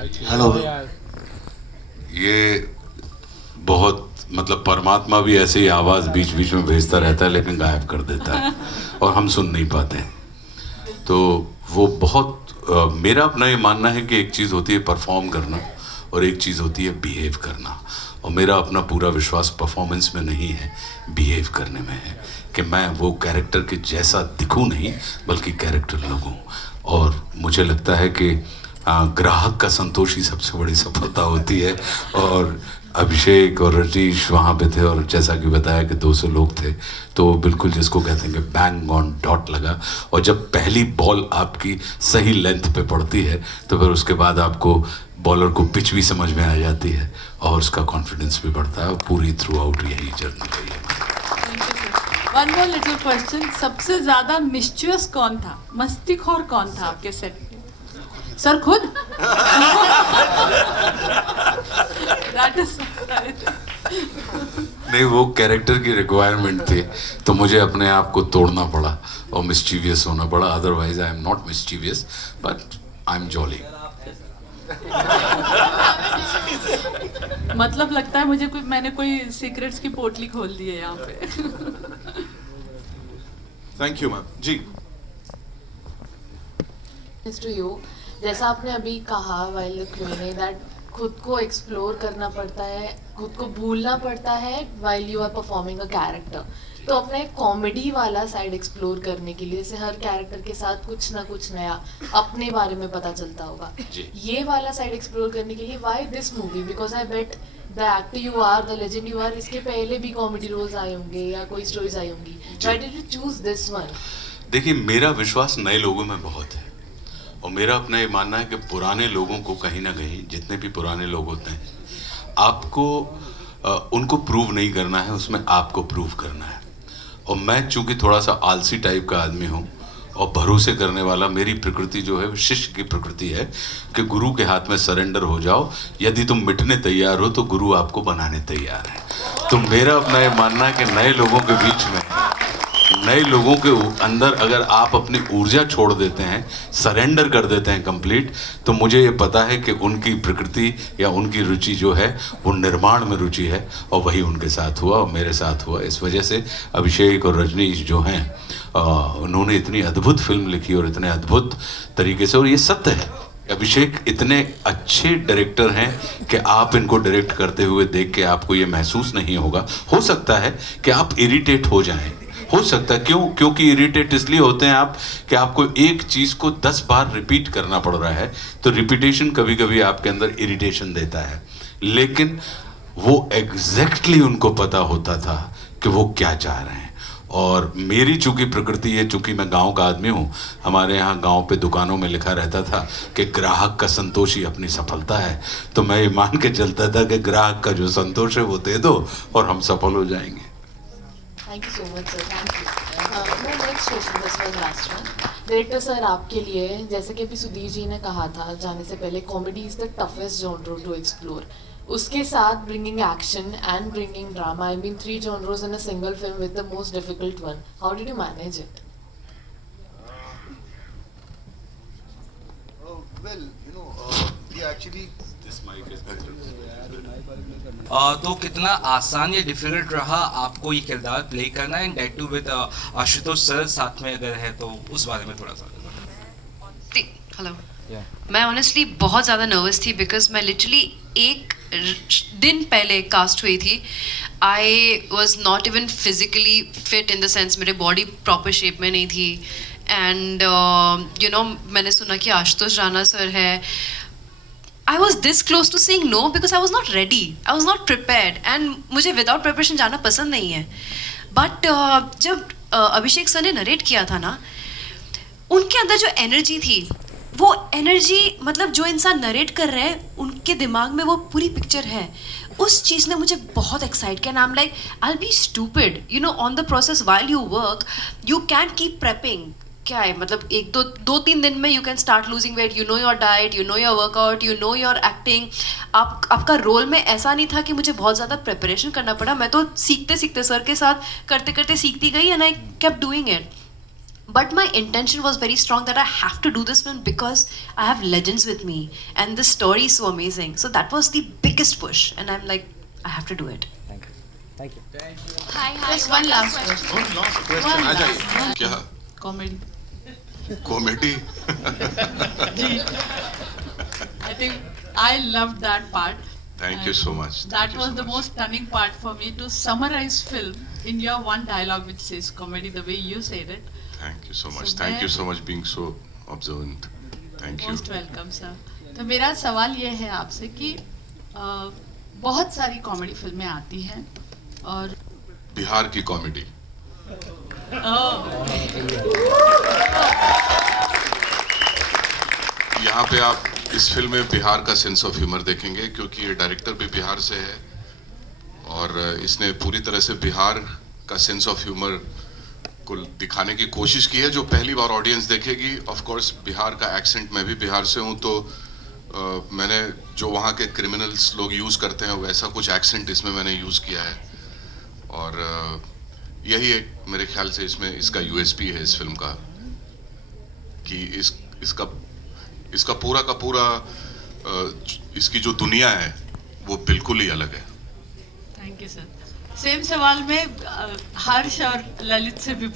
Hello. ये बहुत मतलब परमात्मा भी ऐसे ही आवाज़ बीच बीच में भेजता रहता है लेकिन गायब कर देता है और हम सुन नहीं पाते। तो वो बहुत मेरा अपना ये मानना है कि एक चीज़ होती है परफॉर्म करना और एक चीज़ होती है बिहेव करना, और मेरा अपना पूरा विश्वास परफॉर्मेंस में नहीं है, बिहेव करने में है कि मैं वो कैरेक्टर के जैसा दिखूं नहीं बल्कि कैरेक्टर लगूं। और मुझे लगता है कि ग्राहक का संतोष ही सबसे बड़ी सफलता होती है। और अभिषेक और रजनीश वहाँ पे थे और जैसा कि बताया कि 200 लोग थे, तो बिल्कुल जिसको कहते हैं कि बैंग ऑन डॉट लगा। और जब पहली बॉल आपकी सही लेंथ पे पड़ती है तो फिर उसके बाद आपको बॉलर को पिच भी समझ में आ जाती है और उसका कॉन्फिडेंस भी बढ़ता है। और पूरी थ्रू आउट यही जर्नी रही है। वन मोर लिटिल क्वेश्चन, सबसे ज्यादा मिस्चुअस कौन था, मस्तीखोर कौन था आपके सेट पे? सर खुद? That is नहीं, वो कैरेक्टर की रिक्वायरमेंट थी तो मुझे अपने आप को तोड़ना पड़ा और मिस्चीवियस होना पड़ा। Otherwise I am not mischievous but I am jolly. मतलब लगता है मुझे मैंने कोई सीक्रेट्स की पोटली खोल दी है यहाँ पे। Thank you ma'am ji. To you, जैसा आपने अभी कहा वाइल द Q&A दैट खुद को एक्सप्लोर करना पड़ता है, खुद को भूलना पड़ता है while you are performing a character. तो अपना एक कॉमेडी वाला साइड एक्सप्लोर करने के लिए जैसे हर कैरेक्टर के साथ कुछ ना कुछ नया अपने बारे में पता चलता होगा, ये वाला साइड एक्सप्लोर करने के लिए why this movie? Because I bet the actor you are, the legend you are, इसके पहले भी कॉमेडी रोल्स आए होंगे या कोई स्टोरीज आई होंगी, why did you choose this one? देखिए, मेरा विश्वास नए लोगों में बहुत है और मेरा अपना ये मानना है कि पुराने लोगों को कहीं ना कहीं, जितने भी पुराने लोग होते हैं, आपको उनको प्रूव नहीं करना है, उसमें आपको प्रूव करना है। और मैं चूंकि थोड़ा सा आलसी टाइप का आदमी हूँ और भरोसे करने वाला, मेरी प्रकृति जो है वो शिष्य की प्रकृति है कि गुरु के हाथ में सरेंडर हो जाओ। यदि तुम मिटने तैयार हो तो गुरु आपको बनाने तैयार है। तो मेरा अपना ये मानना है कि नए लोगों के बीच में, नए लोगों के अंदर अगर आप अपनी ऊर्जा छोड़ देते हैं, सरेंडर कर देते हैं कंप्लीट, तो मुझे ये पता है कि उनकी प्रकृति या उनकी रुचि जो है वो निर्माण में रुचि है और वही उनके साथ हुआ और मेरे साथ हुआ। इस वजह से अभिषेक और रजनीश जो हैं उन्होंने इतनी अद्भुत फिल्म लिखी और इतने अद्भुत तरीके से, और ये सत्य है, अभिषेक इतने अच्छे डायरेक्टर हैं कि आप इनको डायरेक्ट करते हुए देख के आपको ये महसूस नहीं होगा। हो सकता है कि आप इरिटेट हो जाएं, हो सकता है, क्योंकि इरिटेट इसलिए होते हैं आप कि आपको एक चीज़ को 10 बार रिपीट करना पड़ रहा है, तो रिपीटेशन कभी कभी आपके अंदर इरिटेशन देता है। लेकिन वो एग्जैक्टली उनको पता होता था कि वो क्या चाह रहे हैं। और मेरी चूंकि प्रकृति है, चूंकि मैं गांव का आदमी हूँ, हमारे यहाँ गांव पे दुकानों में लिखा रहता था कि ग्राहक का संतोष ही अपनी सफलता है। तो मैं ये मान के चलता था कि ग्राहक का जो संतोष है वो दे दो और हम सफल हो जाएंगे। Thank you so much sir, thank you. मैं next question, this was last one. Director sir, आपके लिए, जैसे कि अभी सुधीर जी ने कहा था जाने से पहले, comedy is the toughest genre to explore. उसके साथ bringing action and bringing drama, I mean 3 genres in a single film with the most difficult one. How did you manage it? Well, you know, we actually तो कितना आसान या difficult रहा आपको ये किरदार प्ले करना, and that too with Ashutosh sir साथ में अगर है तो उस बारे में थोड़ा सा। हेलो, मैं ऑनेस्टली बहुत ज़्यादा नर्वस थी बिकॉज मैं लिटरली एक दिन पहले कास्ट हुई थी। I was not even physically fit in the sense मेरे बॉडी प्रॉपर शेप में नहीं थी। एंड यू नो, मैंने सुना कि आशुतोष राणा सर है। I was this close to saying no because I was not ready. I was not prepared. And मुझे without preparation जाना पसंद नहीं है. But जब अभिषेक सर ने नरेट किया था ना, उनके अंदर जो एनर्जी थी, वो एनर्जी, मतलब जो इंसान नरेट कर रहे हैं उनके दिमाग में वो पूरी पिक्चर है, उस चीज़ ने मुझे बहुत एक्साइट किया। I'm like, I'll be stupid. You know, on the process while you work, you can keep prepping. क्या है, मतलब एक दो तीन दिन में you can start losing weight, you know your diet, you know your workout, you know your acting. आपका role में ऐसा नहीं था कि मुझे बहुत ज़्यादा प्रिपरेशन करना पड़ा। मैं तो सीखते सीखते सर के साथ करते करते सीखती गई and I kept doing it. But my intention was very strong that I have to do this film because I have legends with me and the story is so amazing. So that was the biggest push, and I'm like, I have to do it. Thank you. Just one last question. One last question. आ जाइए. क्या Comedy. Comedy? I think I loved that part. Thank you so much. That Thank you was so the much. most stunning part for me, to summarize film in your one dialogue which says comedy, the way you said it. Thank you so much. So Thank you मैं- so much being so observant. Thank you. Most welcome sir. तो मेरा सवाल ये है आपसे कि बहुत सारी कॉमेडी फिल्में आती हैं और बिहार की कॉमेडी. यहाँ पे आप इस फिल्म में बिहार का सेंस ऑफ ह्यूमर देखेंगे, क्योंकि ये डायरेक्टर भी बिहार से है और इसने पूरी तरह से बिहार का सेंस ऑफ ह्यूमर को दिखाने की कोशिश की है, जो पहली बार ऑडियंस देखेगी. ऑफ कोर्स बिहार का एक्सेंट, मैं भी बिहार से हूँ, तो मैंने जो वहाँ के क्रिमिनल्स लोग यूज़ करते हैं वैसा कुछ एक्सेंट इसमें मैंने यूज़ किया है. और यही एक मेरे ख्याल से इसमें इसका यूएसपी है इस फिल्म का, कि इसका पूरा का पूरा इसकी जो दुनिया है वो बिल्कुल ही अलग है. Thank you sir. सेम सवाल में हर्ष और ललित से भी